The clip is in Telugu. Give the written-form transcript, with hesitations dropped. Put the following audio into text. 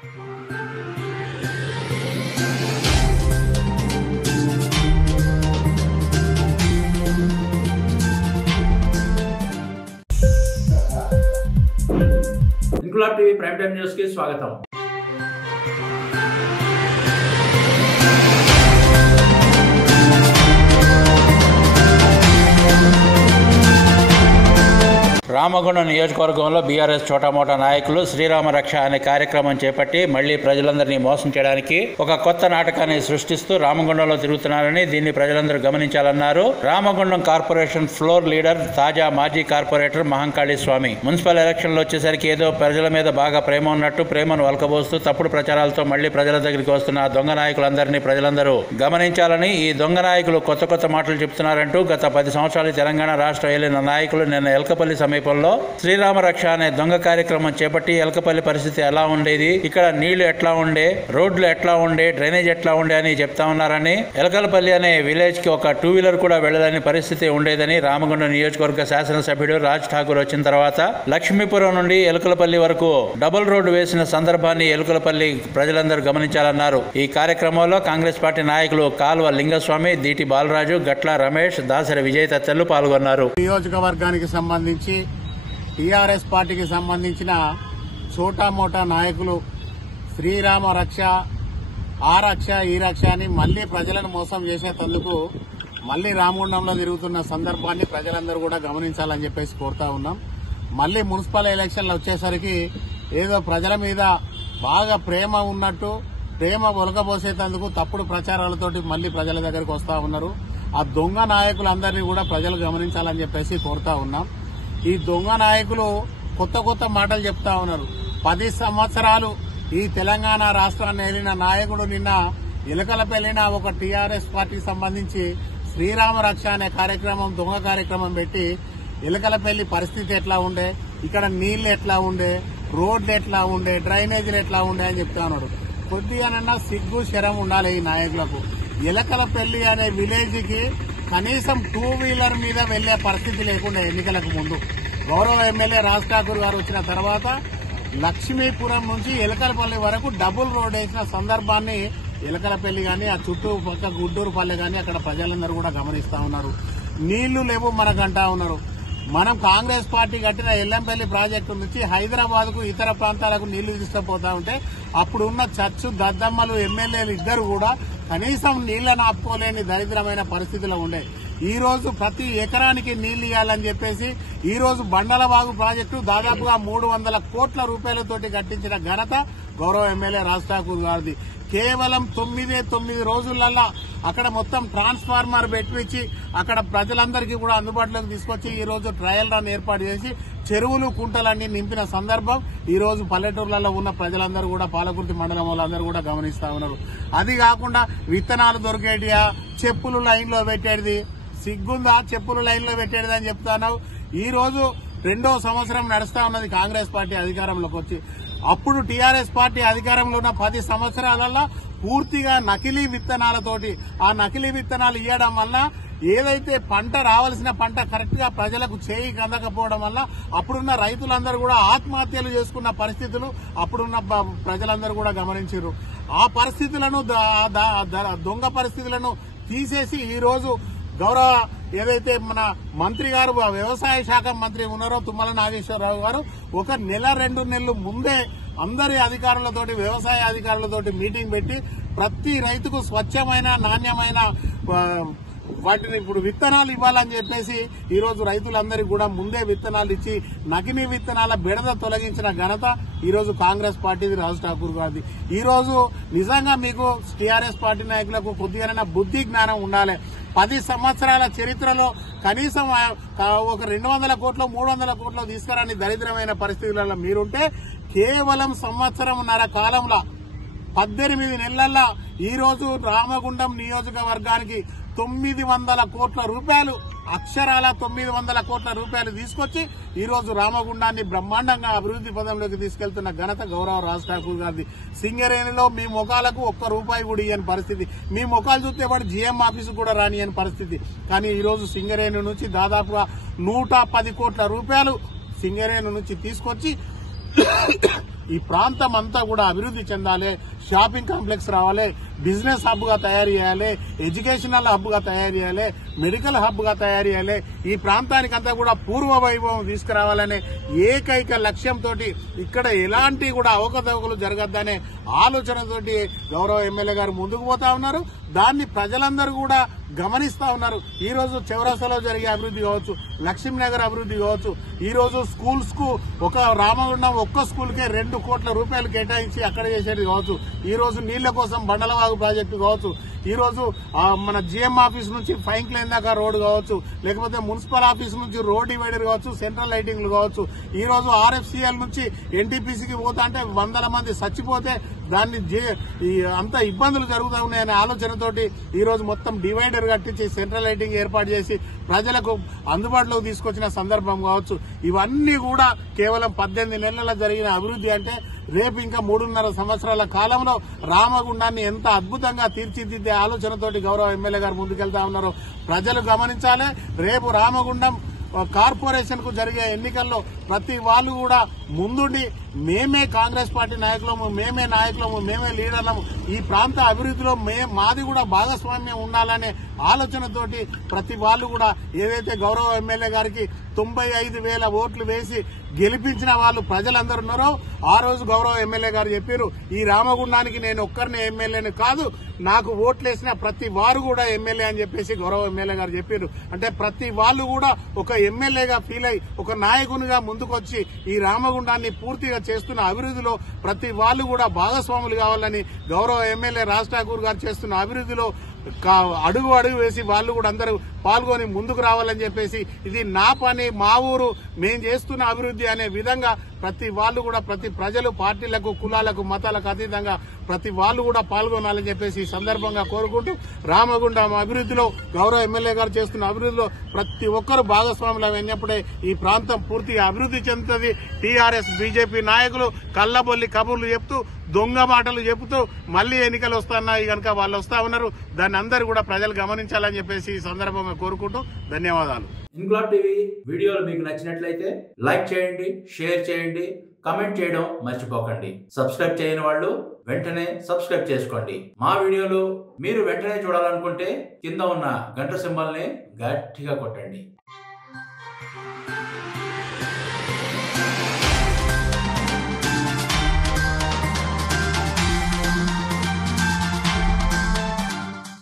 Inquilab TV prime time news కి స్వాగతం. రామగుండం నియోజకవర్గంలో బీఆర్ఎస్ చోటామోటా నాయకులు శ్రీరామ రక్ష అనే కార్యక్రమం చేపట్టి మళ్లీ ప్రజలందరినీ మోసం చేయడానికి ఒక కొత్త నాటకాన్ని సృష్టిస్తూ రామగుండంలో తిరుగుతున్నారని, దీన్ని ప్రజలందరూ గమనించాలన్నారు. రామగుండం కార్పొరేషన్ ఫ్లోర్ లీడర్, తాజా మాజీ కార్పొరేటర్ మహంకాళి స్వామి మున్సిపల్ ఎలక్షన్లు వచ్చేసరికి ఏదో ప్రజల మీద బాగా ప్రేమ ఉన్నట్టు ప్రేమను వలకబోస్తూ తప్పుడు ప్రచారాలతో మళ్లీ ప్రజల దగ్గరికి వస్తున్న దొంగ నాయకులందరినీ ప్రజలందరూ గమనించాలని, ఈ దొంగ నాయకులు కొత్త కొత్త మాటలు చెబుతున్నారంటూ గత 10 సంవత్సరాలు తెలంగాణ రాష్ట్రం ఏలిన నాయకులు నిన్న ఎల్కపల్లి సమీపంలో శ్రీరామ రక్ష అనే దొంగ కార్యక్రమం చేపట్టి ఎల్కపల్లి పరిస్థితి ఎలా ఉండేది, ఇక్కడ నీళ్లు ఎట్లా ఉండే, రోడ్లు ఎట్లా ఉండే, డ్రైనేజ్ ఎట్లా ఉండే అని చెప్తా ఉన్నారని, ఎల్కలపల్లి అనే విలేజ్ కి ఒక 2 వీలర్ కూడా వెళ్లదని పరిస్థితి ఉండేదని రామగుండం నియోజకవర్గ శాసనసభ్యుడు రాజ్ ఠాకూర్ వచ్చిన తర్వాత లక్ష్మీపురం నుండి ఎలుకలపల్లి వరకు డబుల్ రోడ్డు వేసిన సందర్భాన్ని ఎలుకలపల్లి ప్రజలందరూ గమనించాలన్నారు. ఈ కార్యక్రమంలో కాంగ్రెస్ పార్టీ నాయకులు కాల్వ లింగస్వామి, దీటి బాలరాజు, గట్ల రమేష్, దాసరి విజయ్ తదితరులు పాల్గొన్నారు. నియోజకవర్గానికి సంబంధించి టీఆర్ఎస్ పార్టీకి సంబంధించిన చోటామోటా నాయకులు శ్రీరామ రక్ష, ఆ రక్ష, ఈ రక్ష అని మళ్లీ ప్రజలను మోసం చేసేందుకు మళ్లీ రామగుండంలో తిరుగుతున్న సందర్భాన్ని ప్రజలందరూ కూడా గమనించాలని చెప్పేసి కోరుతా ఉన్నాం. మళ్లీ మున్సిపల్ ఎలక్షన్లు వచ్చేసరికి ఏదో ప్రజల మీద బాగా ప్రేమ ఉన్నట్టు ప్రేమ ఒలకబోసేందుకు తప్పుడు ప్రచారాలతోటి మళ్లీ ప్రజల దగ్గరికి వస్తా ఉన్నారు. ఆ దొంగ నాయకులందరినీ కూడా ప్రజలు గమనించాలని చెప్పేసి కోరుతా ఉన్నాం. ఈ దొంగ నాయకులు కొత్త కొత్త మాటలు చెప్తా ఉన్నారు. 10 సంవత్సరాలు ఈ తెలంగాణ రాష్ట్రాన్ని ఏలిన నాయకుడు నిన్న ఎలుకలపల్లిన ఒక టీఆర్ఎస్ పార్టీకి సంబంధించి శ్రీరామ రక్ష అనే కార్యక్రమం, దొంగ కార్యక్రమం పెట్టి ఎలుకలపల్లి పరిస్థితి ఎట్లా ఉండే, ఇక్కడ నీళ్లు ఎట్లా ఉండే, రోడ్లు ఎట్లా ఉండే, డ్రైనేజీలు ఎట్లా ఉండే అని చెప్తా ఉన్నాడు. కొద్దిగానన్నా సిగ్గు శరం ఉండాలి ఈ నాయకులకు. ఎలకలపల్లి అనే విలేజ్ కి కనీసం 2 వీలర్ మీద వెళ్లే పరిస్థితి లేకుండా ఎన్నికలకు ముందు గౌరవ ఎమ్మెల్యే రాజ్ ఠాకూర్ గారు వచ్చిన తర్వాత లక్ష్మీపురం నుంచి ఎలకలపల్లి వరకు డబుల్ రోడ్ వేసిన సందర్భాన్ని ఎలకలపల్లి గాని, ఆ చుట్టూ పక్క గుడ్డూరుపల్లి గాని అక్కడ ప్రజలందరూ కూడా గమనిస్తా ఉన్నారు. నీళ్లు లేవు మనకంటా ఉన్నారు. మనం కాంగ్రెస్ పార్టీ కట్టిన ఎల్లంపల్లి ప్రాజెక్టు నుంచి హైదరాబాద్ కు ఇతర ప్రాంతాలకు నీళ్లు తీసుకుపోతా ఉంటే అప్పుడున్న చచ్చు దద్దమ్మలు ఎమ్మెల్యేలు ఇద్దరు కూడా కనీసం నీళ్లను ఆపుకోలేని దరిద్రమైన పరిస్థితిలో ఉండే. ఈ రోజు ప్రతి ఎకరానికి నీళ్లు ఇవ్వాలని చెప్పేసి ఈ రోజు బండలవాగు ప్రాజెక్టు దాదాపుగా 300 కోట్ల రూపాయలతోటి కట్టించిన ఘనత గౌరవ ఎమ్మెల్యే రాజ్ ఠాకూర్ గారిది. కేవలం 9 రోజులలో అక్కడ మొత్తం ట్రాన్స్ఫార్మర్ పెట్టించి అక్కడ ప్రజలందరికీ కూడా అందుబాటులోకి తీసుకొచ్చి ఈ రోజు ట్రయల్ రన్ ఏర్పాటు చేసి చెరువులు, కుంటలన్నీ నింపిన సందర్భం ఈ రోజు పల్లెటూర్లలో ఉన్న ప్రజలందరూ కూడా, పాలకుర్తి మండలం వాళ్ళందరూ కూడా గమనిస్తా ఉన్నారు. అది కాకుండా విత్తనాలు దొరికేటియా, చెప్పులు లైన్ లో పెట్టేది, సిగ్గుందా చెప్పులు లైన్ లో పెట్టేది అని చెప్తాను. ఈ రోజు 2వ సంవత్సరం నడుస్తా ఉన్నది కాంగ్రెస్ పార్టీ అధికారంలోకి వచ్చి. అప్పుడు టీఆర్ఎస్ పార్టీ అధికారంలో ఉన్న 10 సంవత్సరాలలో పూర్తిగా నకిలీ విత్తనాలతోటి, ఆ నకిలీ విత్తనాలు ఇవ్వడం వల్ల ఏదైతే పంట రావాల్సిన పంట కరెక్ట్ గా ప్రజలకు చేయి అందకపోవడం వల్ల అప్పుడున్న రైతులందరూ కూడా ఆత్మహత్యలు చేసుకున్న పరిస్థితులు అప్పుడున్న ప్రజలందరూ కూడా గమనించారు. ఆ పరిస్థితులను, దొంగ పరిస్థితులను తీసేసి ఈ రోజు గౌరవ ఏదైతే మన మంత్రి గారు, వ్యవసాయ శాఖ మంత్రి ఉన్నారో తుమ్మల నాగేశ్వరరావు గారు, ఒక నెల 2 నెలలు ముందే అందరి అధికారులతోటి, వ్యవసాయ అధికారులతోటి మీటింగ్ పెట్టి ప్రతి రైతుకు స్వచ్ఛమైన, నాణ్యమైన వాటిని ఇప్పుడు విత్తనాలు ఇవ్వాలని చెప్పేసి ఈ రోజు రైతులందరికీ కూడా ముందే విత్తనాలు ఇచ్చి నకిలీ విత్తనాల బెడద తొలగించిన ఘనత ఈ రోజు కాంగ్రెస్ పార్టీది, రాజ్ ఠాకూర్ గారిది. ఈ రోజు నిజంగా మీకు టీఆర్ఎస్ పార్టీ నాయకులకు కొద్దిగానైనా బుద్ధి జ్ఞానం ఉండాలి. 10 సంవత్సరాల చరిత్రలో కనీసం ఒక 200 కోట్లు, 300 కోట్లు తీసుకురాని దరిద్రమైన పరిస్థితులలో మీరుంటే కేవలం 1.5 సంవత్సరం కాలంలో 18 నెలల్లో ఈ రోజు రామగుండం నియోజకవర్గానికి 900 కోట్ల రూపాయలు, అక్షరాల 900 కోట్ల రూపాయలు తీసుకొచ్చి ఈ రోజు రామగుండాన్ని బ్రహ్మాండంగా అభివృద్ది పదంలోకి తీసుకెళ్తున్న ఘనత గౌరవ రాజ్ ఠాకూర్ గారిది. సింగరేణిలో మీ ముఖాలకు ₹1 కూడా ఇయ్యని పరిస్థితి, మీ ముఖాలు చూస్తే వాడు జీఎం ఆఫీసు కూడా రానియని పరిస్థితి. కానీ ఈ రోజు సింగరేణి నుంచి దాదాపుగా 110 కోట్ల రూపాయలు సింగరేణి నుంచి తీసుకొచ్చి ఈ ప్రాంతం అంతా కూడా అభివృద్ధి చెందాలి, షాపింగ్ కాంప్లెక్స్ రావాలి, బిజినెస్ హబ్ గా తయారు చేయాలి, ఎడ్యుకేషనల్ హబ్ గా తయారు చేయాలి, మెడికల్ హబ్ గా తయారు చేయాలి, ఈ ప్రాంతానికంతా కూడా పూర్వ వైభవం తీసుకురావాలనే ఏకైక లక్ష్యంతో ఇక్కడ ఎలాంటి కూడా అవకతవకలు జరగద్దనే ఆలోచనతోటి గౌరవ ఎమ్మెల్యే గారు ముందుకు పోతా ఉన్నారు. దాన్ని ప్రజలందరూ కూడా గమనిస్తా ఉన్నారు. ఈ రోజు చౌరస్తాలో జరిగే అభివృద్ధి కావచ్చు, లక్ష్మీనగర్ అభివృద్ధి కావచ్చు, ఈ రోజు స్కూల్స్ కు ఒక రామగుండం ఒక్క స్కూల్ కే 2 కోట్ల రూపాయలు కేటాయించి అక్కడ చేసేది కావచ్చు, ఈ రోజు నీళ్ల కోసం బండలవాగు ప్రాజెక్టు కావచ్చు, ఈ రోజు మన జిఎం ఆఫీస్ నుంచి ఫైన్ లైన్ దాకా రోడ్ కావచ్చు, లేకపోతే మున్సిపల్ ఆఫీస్ నుంచి రోడ్ డివైడర్ కావచ్చు, సెంట్రల్ లైటింగ్లు కావచ్చు, ఈ రోజు ఆర్ఎఫ్సిఎల్ నుంచి ఎన్టీపీసీకి పోతా అంటే 100 మంది చచ్చిపోతే దాన్ని అంత ఇబ్బందులు జరుగుతూ ఉన్నాయనే ఆలోచనతోటి ఈ రోజు మొత్తం డివైడర్ కట్టించి సెంట్రల్ లైటింగ్ ఏర్పాటు చేసి ప్రజలకు అందుబాటులోకి తీసుకొచ్చిన సందర్భం కావచ్చు. ఇవన్నీ కూడా కేవలం 18 నెలల జరిగిన అభివృద్ధి అంటే రేపు ఇంకా 3.5 సంవత్సరాల కాలంలో రామగుండాన్ని ఎంత అద్భుతంగా తీర్చిదిద్దే ఆలోచనతోటి గౌరవ ఎమ్మెల్యే గారు ముందుకెళ్తా ఉన్నారు. ప్రజలు గమనించాలి. రేపు రామగుండం కార్పొరేషన్ కు జరిగే ఎన్నికల్లో ప్రతి వాళ్ళు కూడా ముందుండి మేమే కాంగ్రెస్ పార్టీ నాయకులము, మేమే నాయకులము, మేమే లీడర్లము, ఈ ప్రాంత అభివృద్ధిలో మాది కూడా భాగస్వామ్యం ఉండాలనే ఆలోచనతోటి ప్రతి వాళ్ళు కూడా ఏదైతే గౌరవ ఎమ్మెల్యే గారికి 95,000 ఓట్లు వేసి గెలిపించిన వాళ్ళు ప్రజలందరూ ఉన్నారో ఆ రోజు గౌరవ ఎమ్మెల్యే గారు చెప్పారు, ఈ రామగుండానికి నేను ఒక్కరినే ఎమ్మెల్యేని కాదు, నాకు ఓట్లేసిన ప్రతి వారు కూడా ఎమ్మెల్యే అని చెప్పేసి గౌరవ ఎమ్మెల్యే గారు చెప్పారు. అంటే ప్రతి వాళ్ళు కూడా ఒక ఎమ్మెల్యేగా ఫీల్ అయి ఒక నాయకునిగా ముందుకొచ్చి ఈ రామగుండాన్ని పూర్తిగా చేస్తున్న అభివృద్ధిలో ప్రతి వాళ్ళు కూడా భాగస్వాములు కావాలని గౌరవ ఎమ్మెల్యే రాజ్ ఠాకూర్ గారు చేస్తున్న అభివృద్ధిలో అడుగు వేసి వాళ్ళు కూడా అందరూ పాల్గొని ముందుకు రావాలని చెప్పేసి ఇది నా పని, మా ఊరు, మేం చేస్తున్న అభివృద్ధి అనే విధంగా ప్రతి వాళ్ళు కూడా ప్రతి ప్రజలు పార్టీలకు, కులాలకు, మతాలకు అతీతంగా ప్రతి వాళ్ళు కూడా పాల్గొనాలని చెప్పేసి ఈ సందర్భంగా కోరుకుంటూ రామగుండం అభివృద్ధిలో గౌరవ ఎమ్మెల్యే గారు చేస్తున్న అభివృద్ధిలో ప్రతి ఒక్కరు భాగస్వాములు అయినప్పుడే ఈ ప్రాంతం పూర్తిగా అభివృద్ధి చెందుతుంది. టీఆర్ఎస్ బీజేపీ నాయకులు కల్లబొల్లి కబుర్లు చెప్తూ, దొంగ మాటలు చెబుతూ మళ్లీ ఎన్నికలు వస్తున్నాయి కనుక వాళ్ళు వస్తా ఉన్నారు. దాన్ని అందరూ కూడా ప్రజలు గమనించాలని చెప్పేసి ఈ సందర్భంగా కోరుకుంటూ ధన్యవాదాలు. ఇంక్లాబ్ టీవీ వీడియోలు మీకు నచ్చినట్లయితే లైక్ చేయండి, షేర్ చేయండి, కమెంట్ చేయడం మర్చిపోకండి. సబ్స్క్రైబ్ చేయని వాళ్ళు వెంటనే సబ్స్క్రైబ్ చేసుకోండి. మా వీడియోలు మీరు వెంటనే చూడాలనుకుంటే కింద ఉన్న గంట సింబల్ని గట్టిగా కొట్టండి.